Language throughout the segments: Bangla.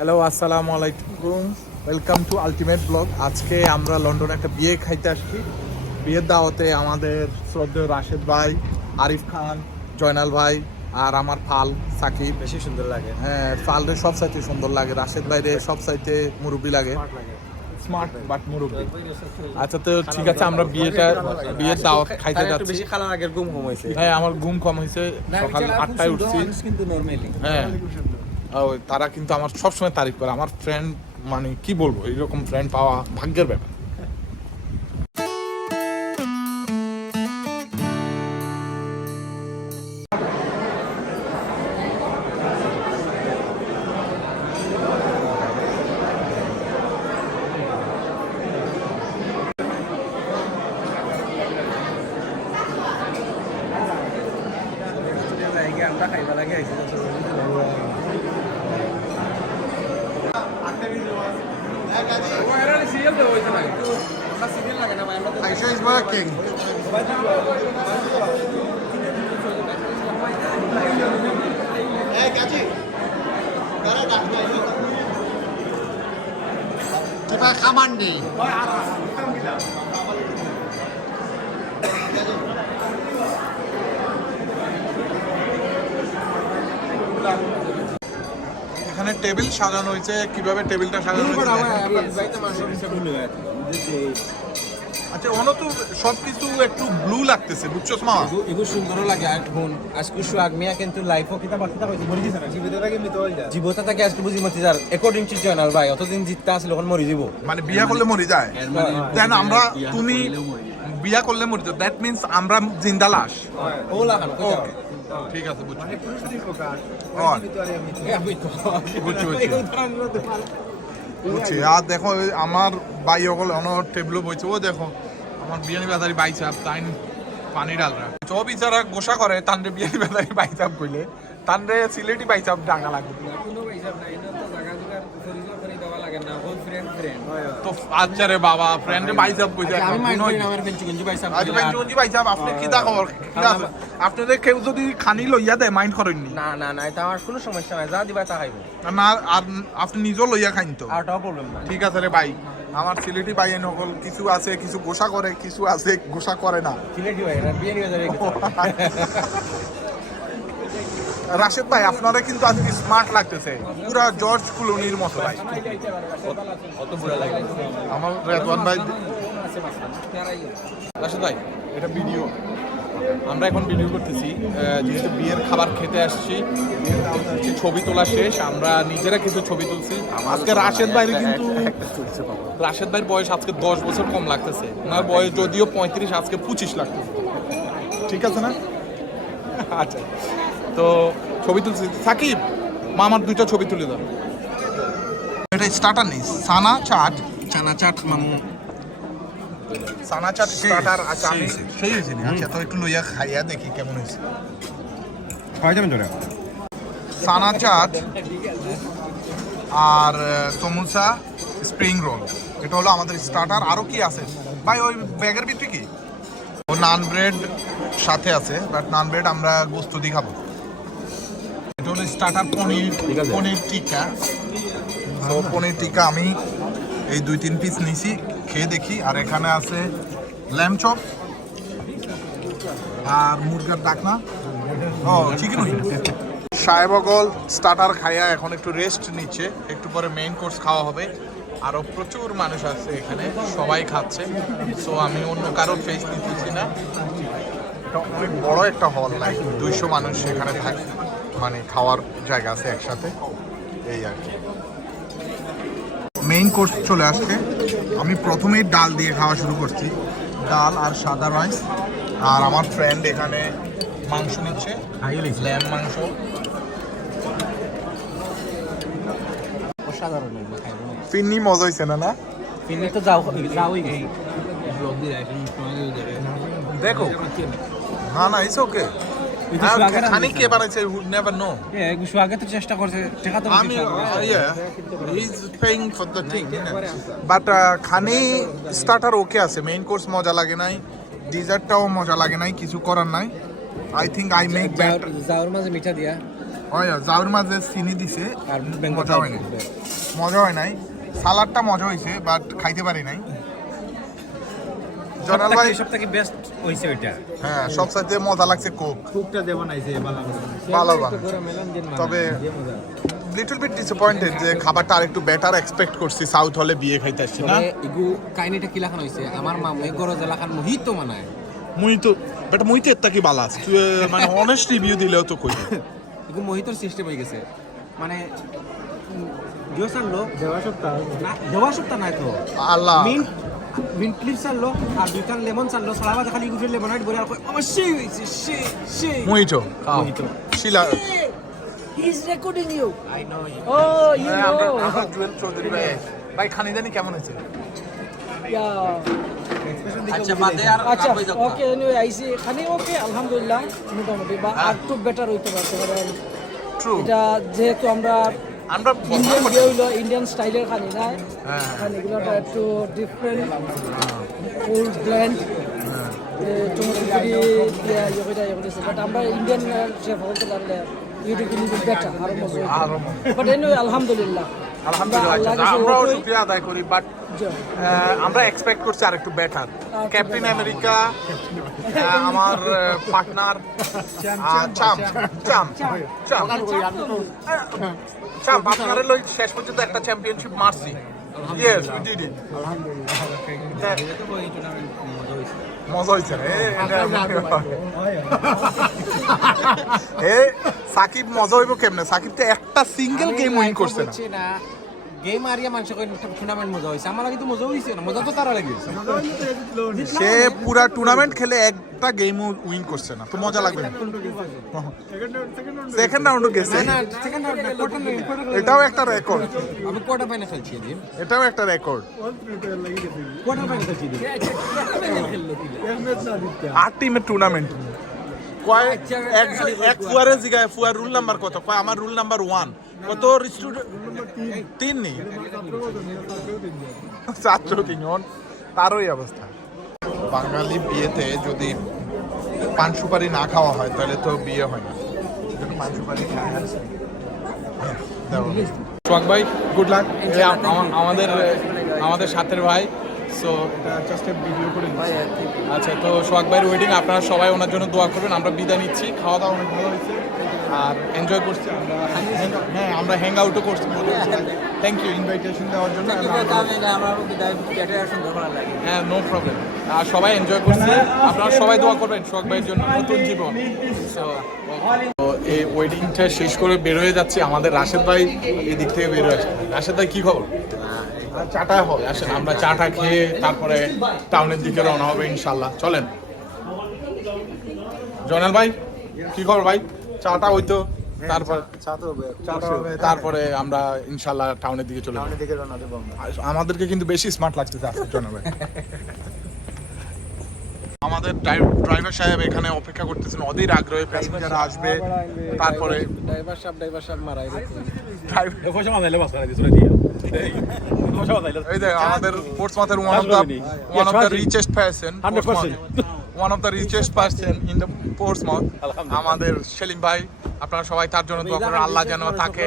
হ্যালো, আসসালামু আলাইকুম। Welcome to ultimate blog. আজকে আমরা লন্ডনে একটা বিয়ে খাইতে আসছি। বিয়ের দাওয়াতে আমাদের শ্রদ্ধেয় রাশেদ ভাই, আরিফ খান, জয়নাল ভাই আর আমার ফাল সাকিব। বেশি সুন্দর লাগে। হ্যাঁ, ফালরে সব সাইতে সুন্দর লাগে, রাশেদ ভাইরে সব সাইতে মুরব্বী লাগে, স্মার্ট বাট মুরব্বী। আচ্ছা, তো ঠিক আছে, আমরা বিয়ের দাওয়াত খাইতে যাচ্ছি। বেশি খালার আগের ঘুম কম হয়েছে। হ্যাঁ, আমার ঘুম কম হয়েছে, সকাল 8টায় উঠছি কিন্তু নরমালি। হ্যাঁ, তারা কিন্তু আমার সবসময় তারিফ করে। আমার ফ্রেন্ড, মানে কি বলবো, এইরকম ফ্রেন্ড পাওয়া ভাগ্যের ব্যাপার। আমরা খাইবা লাগে আইছি। Aisha is working. Kita kaman nih. এখানে টেবিল সাজানো হয়েছে, কিভাবে টেবিলটা সাজানো হয়েছে। আচ্ছা, অন্য তো সবকিছু একটু ব্লু লাগতেছে, বুঝছো মামা? এগুলো সুন্দরও লাগে। এখন আজকে সোহাগ মিয়া কিন্তু লাইফও কিতা বাকিতা কইছে মরি দিছে না। জীবিত থাকে আজকে বুঝি মতি যার অ্যাকর্ডিং টু জয়নাল ভাই অতদিন জিততে আসলে এখন মরি যাব। মানে বিয়া করলে মরে যায়। দেন আমরা, তুমি বিয়া করলে মরে যাও, দ্যাট মিন্স আমরা জিন্দা লাশ। ও লাগানো ওকে, ঠিক আছে, বুঝছি। বুঝছি। আর দেখো, আমার বাই হল অন টেবিলও বইছে, ও দেখো আমার বিয়ানি বাজারি বাইচাপ তাই পানি ডালরা চ বিচারা গোসা করে, তানরে বিয়ানি বাজারি বাইচাপ কইলে তানরে সিলেটি বাইচাপ ডাঙ্গা লাগবে। তো আচ্ছা রে বাবা, ফ্রেন্ডে বাইচাপ কইছে। আমি মাইন্ড করি না, আমার বেঞ্চি গঞ্জি বাইসাব। আজ বেঞ্চি বাইচাপ আপনি কি দা খবর? আপনাদের কেউ যদি খানি লইয়া দেয় মাইন্ড করেননি? না না না, এটা আমার কোনো সমস্যা নাই, যা দিবা তা খাইবো। না, আর আপনি নিজেও লইয়া খাইন তো? আরটাও প্রবলেম না। ঠিক আছে রে ভাই, আমার সিলেটি ভাই নকল কিছু আছে, কিছু গোসা করে, কিছু আছে গোসা করে না। সিলেটি ভাই না, বিয়ে নিয়ে যাবে। রাশেদ ভাই, আপনারা কিন্তু আজকে স্মার্ট লাগতেছে, পুরা জর্জ ক্লুনির মতো ভাই। কত বুড়া লাগে আমার রেদওয়ান ভাই। রাশেদ ভাই, এটা ভিডিও, আমরা এখন ভিডিও করতেছি, যেহেতু বিয়ের খাবার খেতে আসছি, ছবি তোলা শেষ, আমরা নিজেরা কিছু ছবি তুলছি। আজকে রাশেদ ভাইয়ের কিন্তু, রাশেদ ভাইয়ের বয়স আজকে 10 বছর কম লাগতেছে। ওনার বয়স যদিও 35, আজকে 25 লাগতেছে। ঠিক আছে না? আচ্ছা, তো ছবি তুলছি। সাকিব, মামার 2টা ছবি তুলে দাও। এটা স্টার্টার নেই, সানা চাট, চানা চাট মামু। সানা চাট স্টার্টার। আচ্ছা, আমি সেই হয়েছে না। আচ্ছা, তো একটু লইয়া খাইয়া দেখি কেমন হয়েছে। খাওয়া যাবেন তোরা? সানা চাট আর সমোসা, স্প্রিং রোল, এটা হলো আমাদের স্টার্টার। আরও কি আছে ভাই ওই ব্যাগের ভিতরে? কি ও নান ব্রেড সাথে আছে, বাট নান ব্রেড আমরা গোস্ত দিয়ে খাবো। এটা হলো স্টার্টার, পনির টিক্কা। তো পনির টিক্কা আমি এই 2-3 পিস নিছি, খেয়ে দেখি। আর এখানে আছে ল্যাম্ব চপ আর মুরগার ডাকনা, ও চিকেন উইং। সাহেবগল স্টার্টার খাইয়া এখন একটু রেস্ট নিচ্ছে, একটু পরে মেইন কোর্স খাওয়া হবে। আরও প্রচুর মানুষ আছে এখানে, সবাই খাচ্ছে। সো আমি অন্য কারো ফেস নিতেছি না। এটা অনেক বড় একটা হল, লাইক 200 মানুষ এখানে থাকে, মানে খাওয়ার জায়গা আছে একসাথে, এই আর কি। মেইন কোর্স চলে আসছে। আমি প্রথমেই ডাল দিয়ে খাওয়া শুরু করছি, ডাল আর সাদা রাইস। আর আমার ফ্রেন্ড এখানে মাংস নিচ্ছে, ল্যাম মাংস। অসাধারণ। ফিন্নি মজা হয়েছে না? না ফিরনি তো যাওই গেছে। দেখো, না না, ইটস ওকে। খানি কে বানাইছে, উড নেভার নো। আগে তো চেষ্টা করছে, টাকা তো আমি he is paying for the thing, but খানি স্টার্টার ওকে আছে। মেইন কোর্স মজা লাগে নাই, ডিজার্টটাও মজা লাগে নাই, কিছু করার নাই। I think I make batter. যাওয়ার মাঝে মিঠা দিয়া হয় জাউর মাঝে চিনি দিছে আর মজা হয় নাই মজা হয় নাই সালাডটা মজা হয়েছে বাট খাইতে পারি নাই জনাল ভাই সবথেকে বেস্ট হইছে ওইটা হ্যাঁ সবচাইতে মজা লাগছে কোক কুকটা দেব নাইছে ভালো তবে লিটল বিট ডিসঅ্যাপয়েন্টেড যে খাবারটা আরেকটু বেটার এক্সপেক্ট করছি সাউথ হলে বিয়ে খাইতে আসছি না ইগু কাহিনীটা কি লেখানো হইছে আমার মামু এগরো জেলাখান মোহিত মানায় মুই তো বেটা মুই তো এত্তা কি বালাস তুই মানে অনেস্ট রিভিউ দিলেও তো কই এগু মোহিতর সিস্টেম হয়ে গেছে মানে জোসার লোক দেওয়া সপ্তাহ নাই তো আল্লাহ মিন্ট ক্লিপ চাললো আর দুইটান লেমন চাললো সারা বাজে খালি গুজে লেমন বলে আর অবশ্যই হয়েছে সে মুইটো মোহিত শিলা He's recording you. I know Oh, you আমরা know. আমরা জুয়েল চৌধুরী ভাই ভাই খানি জানি কেমন হয়েছে Yeah. আচ্ছা বাদে আর আচ্ছা ওকে এনিওয়ে আইসি খানি ওকে আলহামদুলিল্লাহ মোটামুটি বা আর একটু বেটার হইতে পারতে কারণ ট্রু এটা যেহেতু আমরা আমরা ইন্ডিয়ান দিয়ে হইলো ইন্ডিয়ান স্টাইলের খানি না হ্যাঁ। খানিগুলোটা একটু ডিফারেন্ট ফুল ব্লেন্ড টমেটো দিয়ে ইয়ে বাট আমরা ইন্ডিয়ান শেফ হতে পারলে ইট উইল বি বেটার আরো মজা আরো বাট এনিওয়ে আলহামদুলিল্লাহ আলহামদুলিল্লাহ আচ্ছা, আমরাও শুকরিয়া আদায় করি বাট জি। আমরা এক্সপেক্ট করছি আর একটু বেটার ক্যাপ্টেন আমেরিকা আমার পার্টনার চাম চাম চাম চাম পার্টনারের লই শেষ পর্যন্ত একটা চ্যাম্পিয়নশিপ মারছি ইয়েস উই ডিড ইট মজা হয়েছে সাকিব মজা হইব কেমনে সাকিব তো একটা সিঙ্গেল গেম উইন করছে না গেম আরিয়া মানুষ টুর্নামেন্ট মজা হয়েছে আমার কিন্তু মজা হয়েছে না মজা তো তারা লাগিয়েছে সে পুরা টুর্নামেন্ট খেলে একটা গেমও উইন করছে না তো মজা লাগবে সেকেন্ড রাউন্ডও গেছে না সেকেন্ড রাউন্ড এটাও একটা রেকর্ড আমি কোয়ার্টার ফাইনাল খেলছি এদিন এটাও একটা রেকর্ড কোয়ার্টার ফাইনাল খেলছি এদিন 8 টিমের টুর্নামেন্ট কয় এক ফুয়ারের জায়গায় ফুয়ার রুল নাম্বার কত কয় আমার রুল নাম্বার 1 কত স্টুডেন্ট 3 নেই ছাত্র 3 তারই অবস্থা বাঙালি বিয়েতে যদি পান সুপারি না খাওয়া হয় তাহলে তো বিয়ে হয় না পান সুপারি সোহাগ ভাই গুড লাক আমাদের সাথের ভাই সো এটা জাস্ট ভিডিও করে আচ্ছা তো সোহাগ ভাইয়ের ওয়েডিং আপনারা সবাই ওনার জন্য দোয়া করবেন আমরা বিদায় নিচ্ছি খাওয়া দাওয়া অনেক ভালো হয়েছে আর এনজয় করছি আমরা হ্যাঁ আমরা হ্যাং আউটও করছি থ্যাংক ইউ ইনভাইটেশন দেওয়ার জন্য হ্যাঁ নো প্রবলেম আর সবাই এনজয় করছে আপনারা সবাই দোয়া করবেন সোহাগ ভাইয়ের জন্য নতুন জীবন তো এই ওয়েডিংটা শেষ করে বের হয়ে যাচ্ছে আমাদের রাশেদ ভাই এদিক থেকে বের হয়ে আসছে রাশেদ ভাই কি খবর চাটা হবে আসেন আমরা চাটা খেয়ে তারপরে টাউনের দিকে রওনা হবে ইনশাল্লাহ চলেন জয়নাল ভাই কি খবর ভাই চাটা হইতো তারপর তারপরে আমরা ইনশাল্লাহ টাউনের দিকে চলে যাবো আমাদেরকে কিন্তু বেশি স্মার্ট লাগতেছে আজকের জন্য ভাই আমাদের ড্রাইভার সাহেব এখানে অপেক্ষা করতেছেন অধীর আগ্রহে প্যাসেঞ্জার আসবে তারপরে ড্রাইভার সাহেব মারাই এই দেখ আমাদের পোর্টসমাউথের one of the richest person 100% in the Portsmouth আমাদের সেলিম ভাই আপনারা সবাই তার জন্য দোয়া করেন আল্লাহ যেন তাকে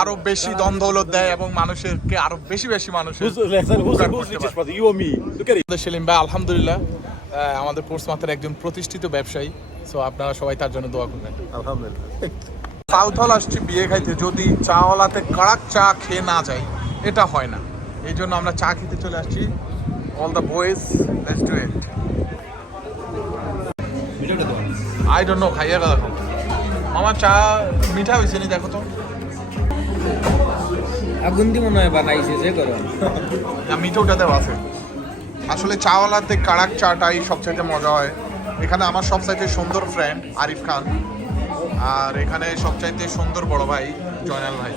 আরো বেশি ধন দৌলত দেয় এবং মানুষকে আরো বেশি মানুষের সেলিম ভাই আলহামদুলিল্লাহ আমাদের পোর্টসমাউথের একজন প্রতিষ্ঠিত ব্যবসায়ী সো আপনারা সবাই তার জন্য দোয়া করবেন আলহামদুলিল্লাহ সাউথ হল আসছি বিয়ে খাইতে যদি চাওয়ালাতে কড়াক চা খেয়ে না যাই এটা হয় না এই জন্য আমরা চা খেতে চলে আসছি all the boys let's do it I don't know খাইয়া দেখো মামা চা মিঠা হয়েছে নি দেখো তো আগুন্দি মনে হয় বানাইছে যে করো না মিঠা ওটাতেও আছে আসলে চাওয়ালাতে কড়াক চাটাই সবচাইতে মজা হয় এখানে আমার সবচাইতে সুন্দর ফ্রেন্ড আরিফ খান আর এখানে সবচাইতে সুন্দর বড় ভাই জয়নাল ভাই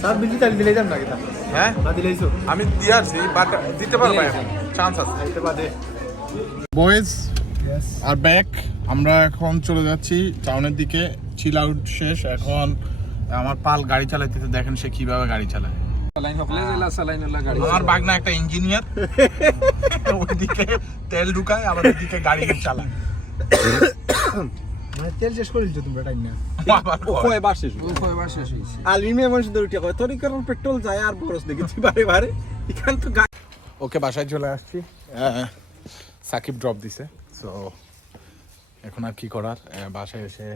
স্যার বিলি তাহলে দিলে যাম না কিতা হ্যাঁ না দিলেইছো আমি দিয়ে আসছি বাট দিতে পারবো এখন চান্স আছে দিতে বাদে বয়েজ আর ব্যাক আমরা এখন চলে যাচ্ছি টাউনের দিকে চিল আউট শেষ এখন আমার পাল গাড়ি চালাইতেছে দেখেন সে কিভাবে গাড়ি চালায় আমার বাগনা একটা ইঞ্জিনিয়ার ওইদিকে তেল ঢুকায় আবার ওইদিকে গাড়ি চালায় মানে তেল শেষ করে দিচ্ছ তোমরা টাইম না কয়বার শেষ হইছে আলমিমে মানুষ ধরে উঠে কয় তোর কারণ পেট্রোল যায় আর বরস দেখেছি বারে বারে এখান তো ওকে বাসায় চলে আসছি সাকিব ড্রপ দিছে সো এখন আর কি করার বাসায় এসে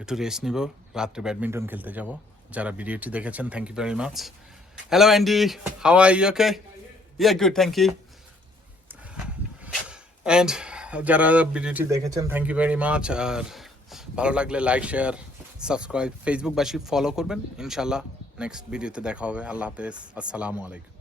একটু রেস্ট নিব রাত্রে ব্যাডমিন্টন খেলতে যাব যারা ভিডিওটি দেখেছেন thank you very much hello Andy how are you okay yeah good thank you and যারা ভিডিওটি দেখেছেন থ্যাংক ইউ ভেরি মাচ আর ভালো লাগলে লাইক শেয়ার সাবস্ক্রাইব ফেসবুক বাসী ফলো করবেন ইনশাল্লাহ নেক্সট ভিডিওতে দেখা হবে আল্লাহ হাফেজ আসসালামু আলাইকুম